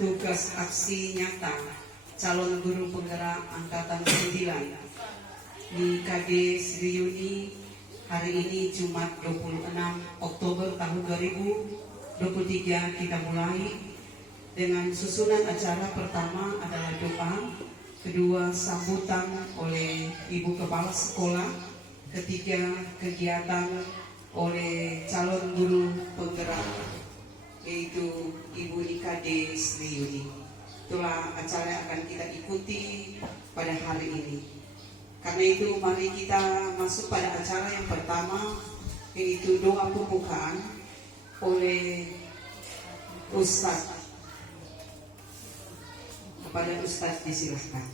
tugas aksi nyata calon guru penggerak angkatan 9 di KD Sriuni hari ini Jumat 26 Oktober tahun 2023. Kita mulai dengan susunan acara. Pertama adalah doa, kedua sambutan oleh Ibu Kepala Sekolah, ketiga kegiatan oleh calon guru penggerak yaitu Ibu Nikade Sriuni. Itulah acara yang akan kita ikuti pada hari ini. Karena itu mari kita masuk pada acara yang pertama, yaitu doa pembukaan oleh Ustadz. Kepada Ustadz disilahkan.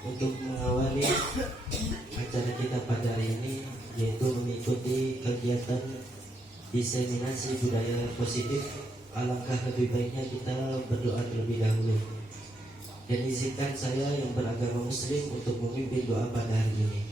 Untuk mengawali acara kita pada hari ini, yaitu mengikuti kegiatan diseminasi budaya positif, alangkah lebih baiknya kita berdoa terlebih dahulu. Dan izinkan saya yang beragama muslim untuk memimpin doa pada hari ini.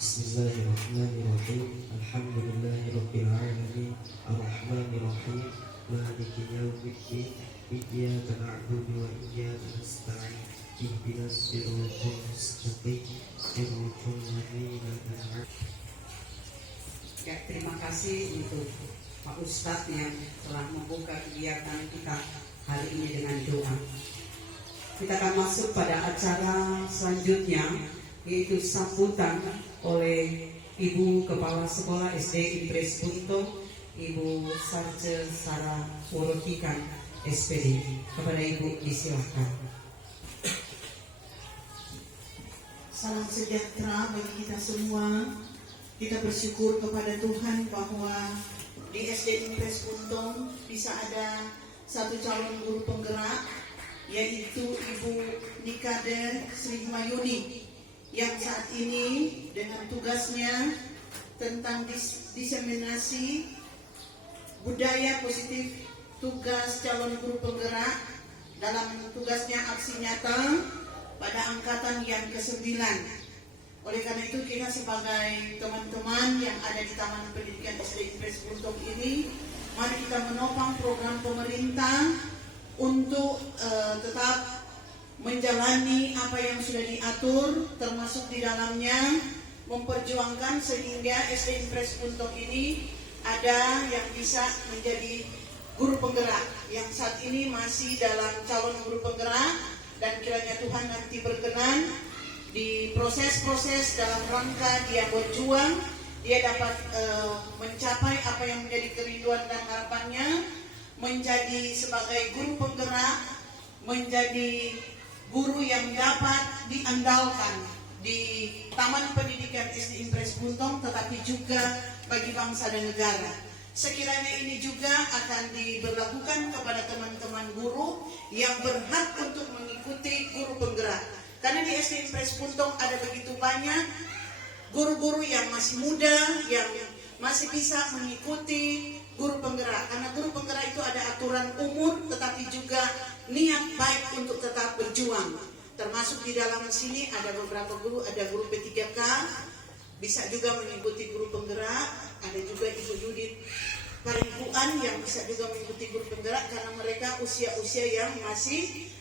Bismillahirrahmanirrahim. Alhamdulillahirabbil alamin. Arrahmanirrahim. Maliki yaumiddin. Iyyaka na'budu wa iyyaka nasta'in. Ihdinas siratal mustaqim. Siratal ladzina an'amta 'alaihim. Ya, terima kasih untuk Pak Ustadz yang telah membuka kegiatan kita hari ini dengan doa. Kita akan masuk pada acara selanjutnya, yaitu sambutan oleh Ibu Kepala Sekolah SD Impres Buntung, Ibu Sarce Sarah Worotikan SPD. Kepada Ibu disilahkan. Salam sejahtera bagi kita semua. Kita bersyukur kepada Tuhan bahwa di SD Impres Buntung bisa ada satu calon guru penggerak, yaitu Ibu Nikade Srimayuni, yang saat ini dengan tugasnya tentang diseminasi budaya positif, tugas calon guru penggerak dalam tugasnya aksi nyata pada angkatan yang ke-9. Oleh karena itu kita sebagai teman-teman yang ada di Taman Pendidikan SD Impres Buntung ini, mari kita menopang program pemerintah untuk tetap menjalani apa yang sudah diatur, termasuk di dalamnya memperjuangkan sehingga SD Impres Buntung ini ada yang bisa menjadi guru penggerak yang saat ini masih dalam calon guru penggerak, dan kiranya Tuhan nanti berkenan di proses-proses dalam rangka dia berjuang, dia dapat mencapai apa yang menjadi kerinduan dan harapannya, menjadi sebagai guru penggerak, menjadi guru yang dapat diandalkan di Taman Pendidikan SD Impres Buntung, tetapi juga bagi bangsa dan negara. Sekiranya ini juga akan diberlakukan kepada teman-teman guru yang berhak untuk mengikuti guru penggerak. Karena di SD Impres Buntung ada begitu banyak guru-guru yang masih muda, yang masih bisa mengikuti guru penggerak. Karena guru penggerak itu ada aturan umur, tetapi juga niat baik untuk tetap berjuang. Termasuk di dalam sini ada beberapa guru, ada guru P3K, bisa juga mengikuti guru penggerak. Ada juga Ibu Yudit Paribuan yang bisa juga mengikuti guru penggerak, karena mereka usia-usia yang masih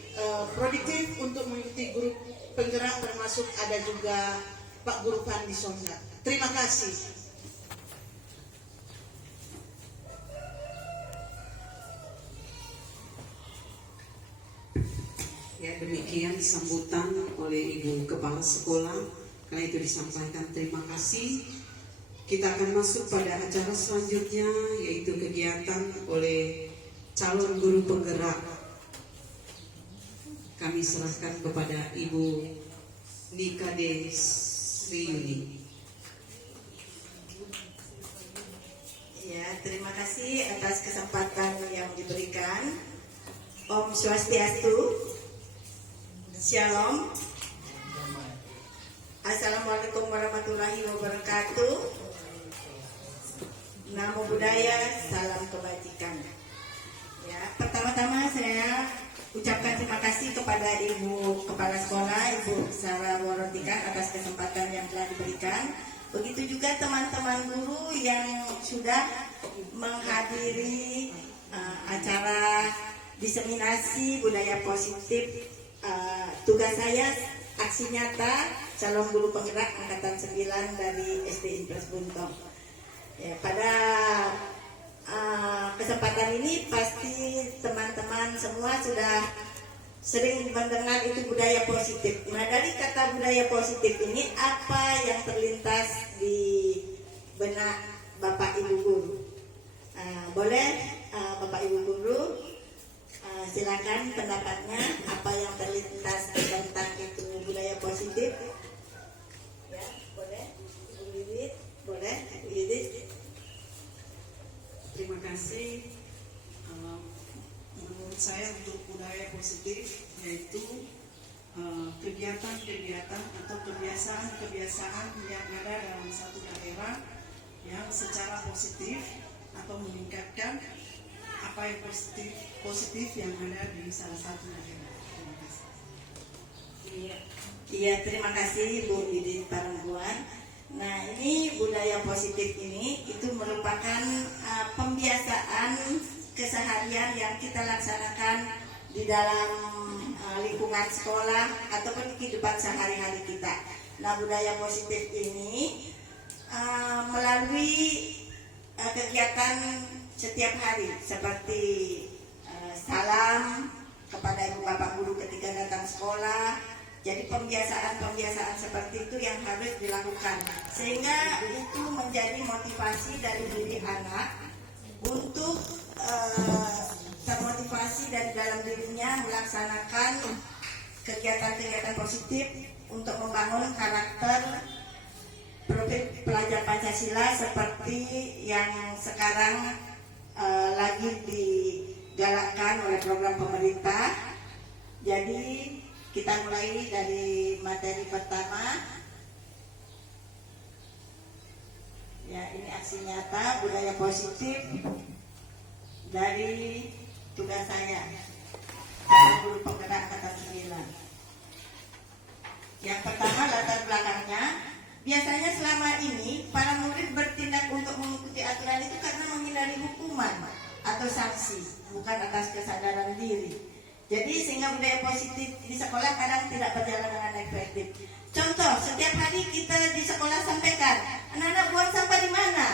produktif untuk mengikuti guru penggerak, termasuk ada juga Pak Guru Pandi Sonda. Terima kasih. Ya, demikian sambutan oleh Ibu Kepala Sekolah. Karena itu disampaikan terima kasih. Kita akan masuk pada acara selanjutnya, yaitu kegiatan oleh calon guru penggerak. Kami serahkan kepada Ibu Nikade Sriuni. Ya, terima kasih atas kesempatan yang diberikan. Om Swastiastu, Shalom, Assalamualaikum warahmatullahi wabarakatuh. Namo Buddhaya, salam kebajikan. Ya, pertama-tama saya ucapkan terima kasih kepada Ibu Kepala Sekolah, Ibu Sarah Worotikan, atas kesempatan yang telah diberikan Begitu juga teman-teman guru yang sudah menghadiri acara diseminasi budaya positif. Tugas saya aksi nyata calon guru penggerak angkatan 9 dari SD Impres Buntong. Ya, pada kesempatan ini pasti teman-teman semua sudah sering mendengar itu budaya positif. Nah, dari kata budaya positif ini apa yang terlintas di benak Bapak Ibu guru? Boleh Bapak Ibu guru silakan pendapatnya, apa yang terlintas tentang itu budaya positif? Ya, boleh Ibu Lidit, boleh Ibu Lidit. Terima kasih. Menurut saya untuk budaya positif yaitu kegiatan-kegiatan atau kebiasaan-kebiasaan yang ada dalam satu daerah yang secara positif atau meningkatkan apa yang positif yang ada di salah satu daerah. Terima kasih. Iya, terima kasih Bu Didi Parangguan. Nah, ini budaya positif ini itu merupakan pembiasaan keseharian yang kita laksanakan di dalam lingkungan sekolah ataupun kehidupan sehari-hari kita. Nah, budaya positif ini melalui kegiatan setiap hari seperti salam kepada ibu bapak guru ketika datang sekolah. Jadi pembiasaan seperti itu yang harus dilakukan sehingga itu menjadi motivasi dari diri anak untuk termotivasi dari dalam dirinya melaksanakan kegiatan-kegiatan positif untuk membangun karakter profil pelajar Pancasila seperti yang sekarang lagi digalakkan oleh program pemerintah. Jadi kita mulai dari materi pertama. Ya, ini aksi nyata budaya positif dari tugas saya guru penggerak angkatan 9. Yang pertama, latar belakangnya. Biasanya selama ini para murid bertindak untuk mengikuti aturan itu karena menghindari hukuman atau sanksi, bukan atas kesadaran diri. Jadi sehingga budaya positif di sekolah kadang tidak berjalan dengan efektif. Contoh, setiap hari kita di sekolah sampaikan, anak-anak buang sampah di mana?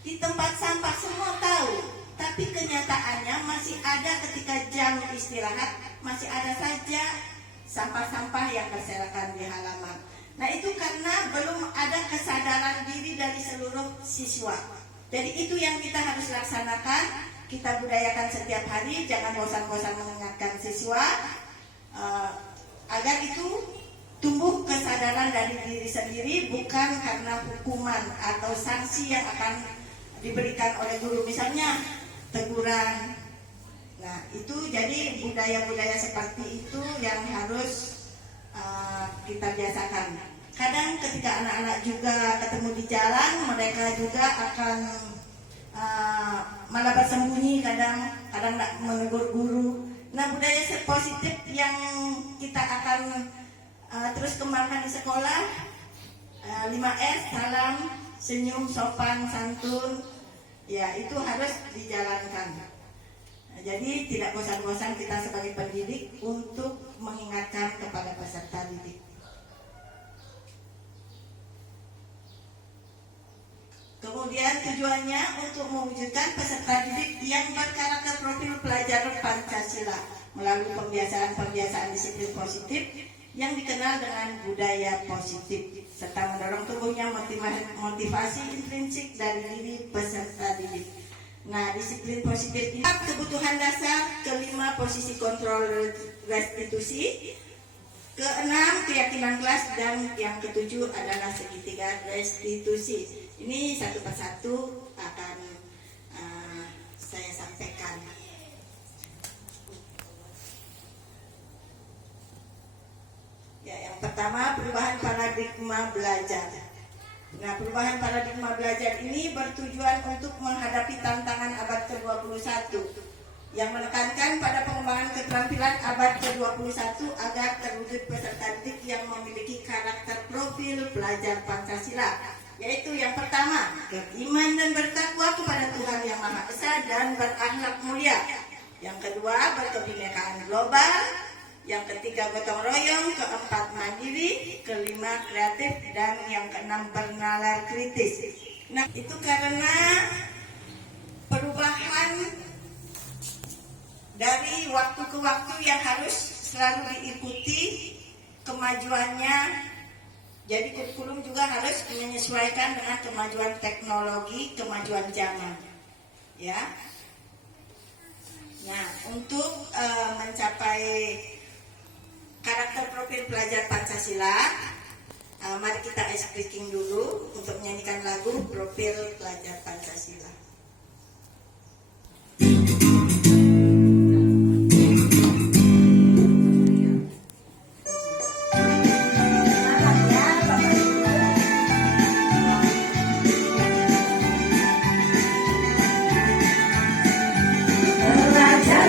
Di tempat sampah, semua tahu. Tapi kenyataannya masih ada ketika jam istirahat, masih ada saja sampah-sampah yang berserakan di halaman. Nah, itu karena belum ada kesadaran diri dari seluruh siswa. Jadi itu yang kita harus laksanakan. Kita budayakan setiap hari, jangan bosan-bosan mengingatkan siswa agar itu tumbuh kesadaran dari diri sendiri, bukan karena hukuman atau sanksi yang akan diberikan oleh guru, misalnya teguran. Nah, itu jadi budaya-budaya seperti itu yang harus kita biasakan. Kadang ketika anak-anak juga ketemu di jalan, mereka juga akan malah bersembunyi, kadang tidak menegur guru. Nah, budaya positif yang kita akan terus kembangkan di sekolah, 5S, salam, senyum, sopan, santun, ya itu harus dijalankan. Nah, jadi tidak bosan-bosan kita sebagai pendidik untuk mengingatkan kepada peserta didik. Kemudian tujuannya untuk mewujudkan peserta didik yang berkarakter profil pelajar Pancasila melalui pembiasaan-pembiasaan disiplin positif yang dikenal dengan budaya positif serta mendorong tumbuhnya motivasi intrinsik dari diri peserta didik. Nah, disiplin positif ini kebutuhan dasar, kelima posisi kontrol restitusi, keenam keyakinan kelas, dan yang ketujuh adalah segitiga restitusi. Ini satu persatu akan saya sampaikan. Ya, yang pertama perubahan paradigma belajar. Nah, perubahan paradigma belajar ini bertujuan untuk menghadapi tantangan abad ke-21 yang menekankan pada pengembangan keterampilan abad ke-21 agar terwujud peserta didik yang memiliki karakter profil pelajar Pancasila yaitu yang pertama, beriman dan bertakwa kepada Tuhan Yang Maha Esa dan berakhlak mulia. Yang kedua, berkebinekaan global. Yang ketiga, gotong royong. Keempat, mandiri. Kelima, kreatif. Dan yang keenam, bernalar kritis. Nah, itu karena perubahan dari waktu ke waktu yang harus selalu diikuti kemajuannya. Jadi kurikulum juga harus menyesuaikan dengan kemajuan teknologi, kemajuan zaman. Ya. Nah, untuk mencapai karakter profil pelajar Pancasila, mari kita ice breaking dulu untuk menyanyikan lagu Profil Pelajar Pancasila.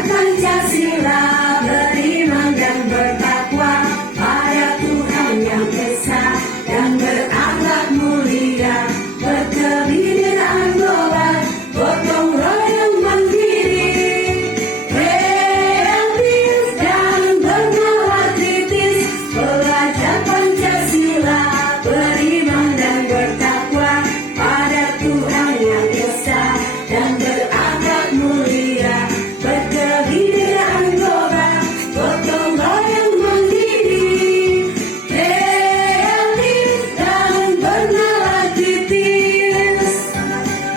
Pancasila beriman dan bertakwa pada Tuhan Yang Esa dan berakhlak mulia, berkebinekaan global, gotong royong mandiri, kreatif dan bernalar kritis. Pelajar Pancasila beriman dan bertakwa pada Tuhan Yang Esa dan berakhlak mulia, berkebinekaan global, gotong royong mandiri, kreatif dan bernalar kritis.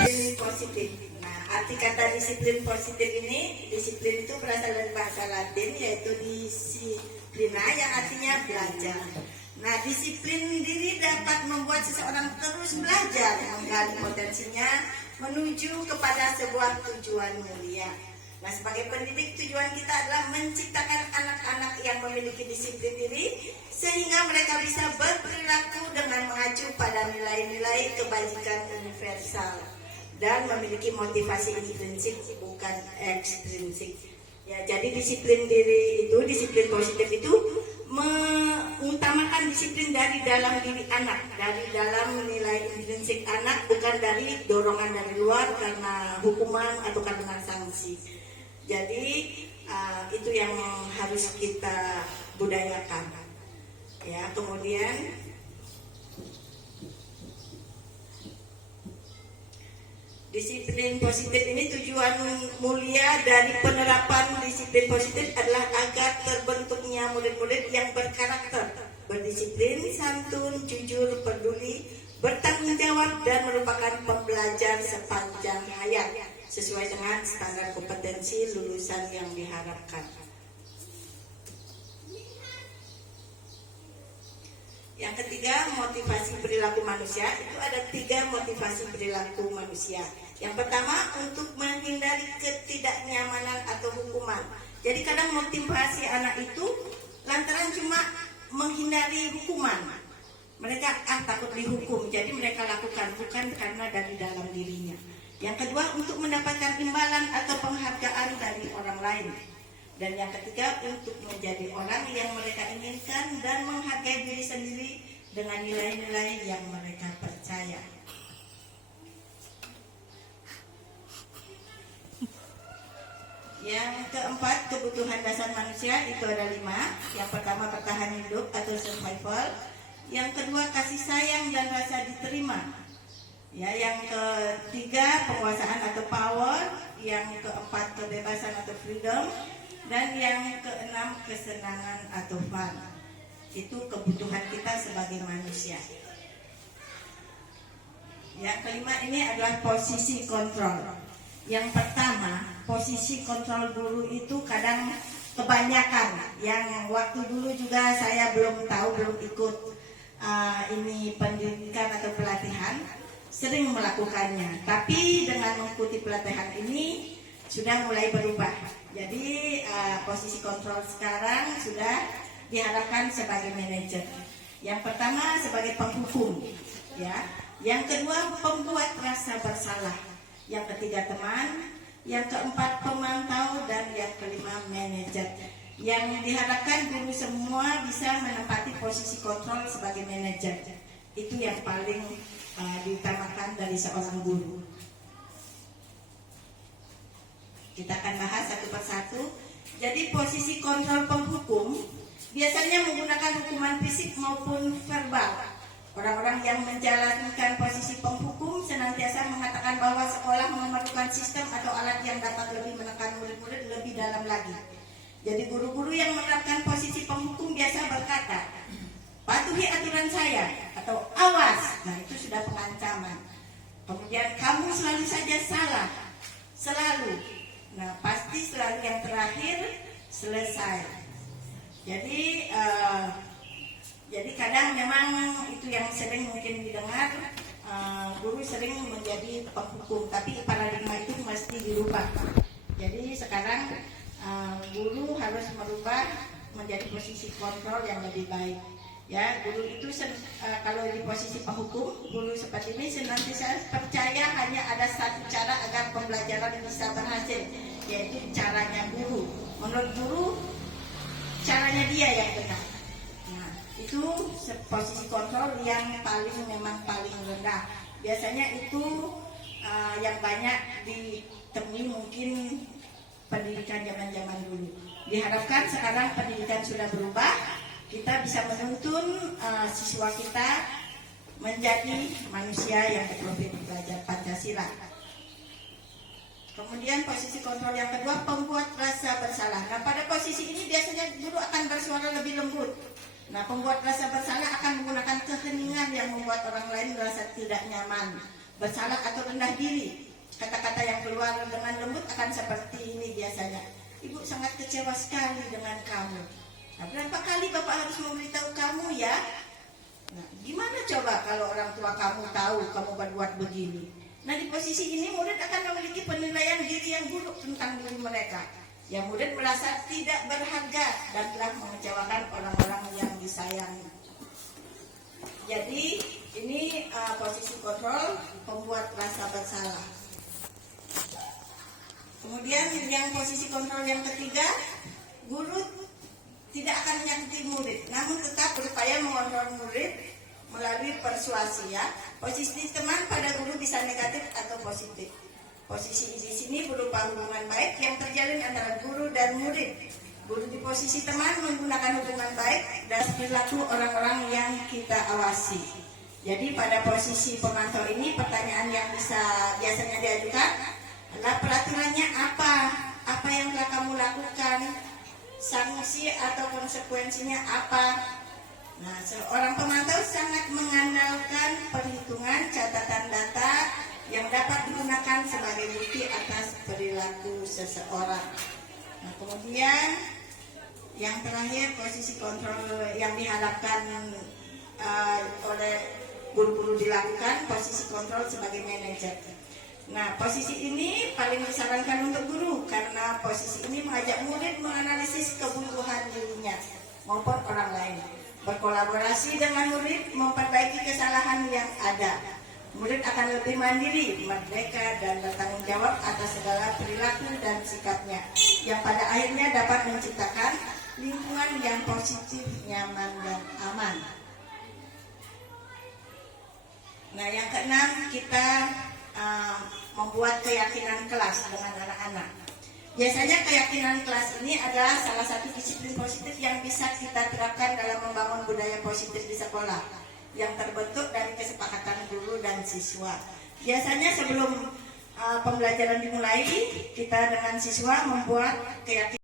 Disiplin positif. Nah, arti kata disiplin positif ini, disiplin itu berasal dari bahasa Latin yaitu disiplina yang artinya belajar. Nah, disiplin diri dapat membuat seseorang terus belajar, menggali potensinya menuju kepada sebuah tujuan mulia. Nah, sebagai pendidik, tujuan kita adalah menciptakan anak-anak yang memiliki disiplin diri sehingga mereka bisa berperilaku dengan mengacu pada nilai-nilai kebajikan universal dan memiliki motivasi intrinsik bukan ekstrinsik. Ya, jadi disiplin diri itu, disiplin positif itu mengutamakan disiplin dari dalam diri anak, dari dalam nilai intrinsik anak, bukan dari dorongan dari luar karena hukuman atau karena sanksi. Jadi itu yang harus kita budayakan. Ya, kemudian disiplin positif ini, tujuan mulia dari penerapan disiplin positif adalah agar terbentuknya murid-murid yang berkarakter, berdisiplin, santun, jujur, peduli, bertanggung jawab dan merupakan pembelajar sepanjang hayat sesuai dengan standar kompetensi lulusan yang diharapkan. Yang ketiga, motivasi perilaku manusia. Itu ada 3 motivasi perilaku manusia. Yang pertama, untuk menghindari ketidaknyamanan atau hukuman. Jadi kadang motivasi anak itu lantaran cuma menghindari hukuman. Mereka takut dihukum, jadi mereka lakukan, bukan karena dari dalam dirinya. Yang kedua, untuk mendapatkan imbalan atau penghargaan dari orang lain. Dan yang ketiga, untuk menjadi orang yang mereka inginkan dan menghargai diri sendiri dengan nilai-nilai yang mereka percaya. Yang keempat, kebutuhan dasar manusia itu ada 5. Yang pertama, bertahan hidup atau survival. Yang kedua, kasih sayang dan rasa diterima. Ya, yang ketiga, penguasaan atau power. Yang keempat, kebebasan atau freedom. Dan yang keenam, kesenangan atau fun. Itu kebutuhan kita sebagai manusia. Yang kelima ini adalah posisi kontrol. Yang pertama, posisi kontrol guru itu kadang kebanyakan. Yang waktu dulu juga saya belum tahu, belum ikut ini pendidikan atau pelatihan, sering melakukannya. Tapi dengan mengikuti pelatihan ini sudah mulai berubah. Jadi posisi kontrol sekarang sudah diharapkan sebagai manajer. Yang pertama sebagai penghukum, ya. Yang kedua pembuat rasa bersalah. Yang ketiga teman. Yang keempat pemantau dan yang kelima manajer. Yang diharapkan guru semua bisa menempati posisi kontrol sebagai manajer. Itu yang paling diutamakan dari seorang guru. Kita akan bahas satu persatu. Jadi posisi kontrol penghukum biasanya menggunakan hukuman fisik maupun verbal. Orang-orang yang menjalankan posisi penghukum senantiasa mengatakan bahwa sekolah memerlukan sistem atau alat yang dapat lebih menekan murid-murid lebih dalam lagi. Jadi guru-guru yang menerapkan posisi penghukum biasa berkata, patuhi aturan saya atau awas. Nah, itu sudah pengancaman. Kemudian kamu selalu saja salah, selalu. Nah, pasti selalu yang terakhir selesai. Jadi kadang memang itu yang sering mungkin didengar, guru sering menjadi penghukum, tapi paradigma itu mesti dirubah. Jadi sekarang guru harus merubah menjadi posisi kontrol yang lebih baik. Ya, guru itu kalau di posisi penghukum, guru seperti ini senantiasa percaya hanya ada satu cara agar pembelajaran bisa berhasil, yaitu caranya guru. Menurut guru, caranya dia yang benar. Nah, itu posisi kontrol yang memang paling rendah. Biasanya itu yang banyak ditemui mungkin pendidikan zaman-zaman dulu. Diharapkan sekarang pendidikan sudah berubah, kita bisa menuntun siswa kita menjadi manusia yang berprofil belajar Pancasila. Kemudian posisi kontrol yang kedua, pembuat rasa bersalah. Nah, pada posisi ini biasanya guru akan bersuara lebih lembut. Nah, pembuat rasa bersalah akan menggunakan keheningan yang membuat orang lain merasa tidak nyaman, bersalah atau rendah diri. Kata-kata yang keluar dengan lembut akan seperti ini biasanya. Ibu sangat kecewa sekali dengan kamu. Nah, berapa kali Bapak harus memberitahu kamu ya? Nah, gimana coba kalau orang tua kamu tahu kamu berbuat begini? Nah, di posisi ini murid akan memiliki penilaian diri yang buruk tentang diri mereka. Yang murid merasa tidak berharga dan telah mengecewakan orang-orang yang disayangi. Jadi ini posisi kontrol, pembuat rasa bersalah. Kemudian yang posisi kontrol yang ketiga, guru tidak akan menyakiti murid, namun tetap berupaya mengontrol murid melalui persuasi ya. Posisi teman pada guru bisa negatif atau positif. Posisi di sini berupa hubungan baik yang terjalin antara guru dan murid. Guru di posisi teman menggunakan hubungan baik dan perilaku orang-orang yang kita awasi. Jadi pada posisi pemantau ini pertanyaan yang biasanya diajukan adalah peraturannya apa? Apa yang telah kamu lakukan? Sanksi atau konsekuensinya apa? Nah, seorang pemantau sangat mengandalkan perhitungan catatan data yang dapat digunakan sebagai bukti atas perilaku seseorang. Nah, kemudian yang terakhir posisi kontrol yang diharapkan oleh guru-guru dilakukan, posisi kontrol sebagai manajer. Nah, posisi ini paling disarankan untuk guru karena posisi ini mengajak murid menganalisis kebutuhan dirinya maupun orang lain. Berkolaborasi dengan murid memperbaiki kesalahan yang ada. Murid akan lebih mandiri, merdeka, dan bertanggung jawab atas segala perilaku dan sikapnya, yang pada akhirnya dapat menciptakan lingkungan yang positif, nyaman, dan aman. Nah, yang keenam, kita membuat keyakinan kelas dengan anak-anak. Biasanya keyakinan kelas ini adalah salah satu disiplin positif yang bisa kita terapkan dalam membangun budaya positif di sekolah yang terbentuk dari kesepakatan guru dan siswa. Biasanya sebelum pembelajaran dimulai, kita dengan siswa membuat keyakinan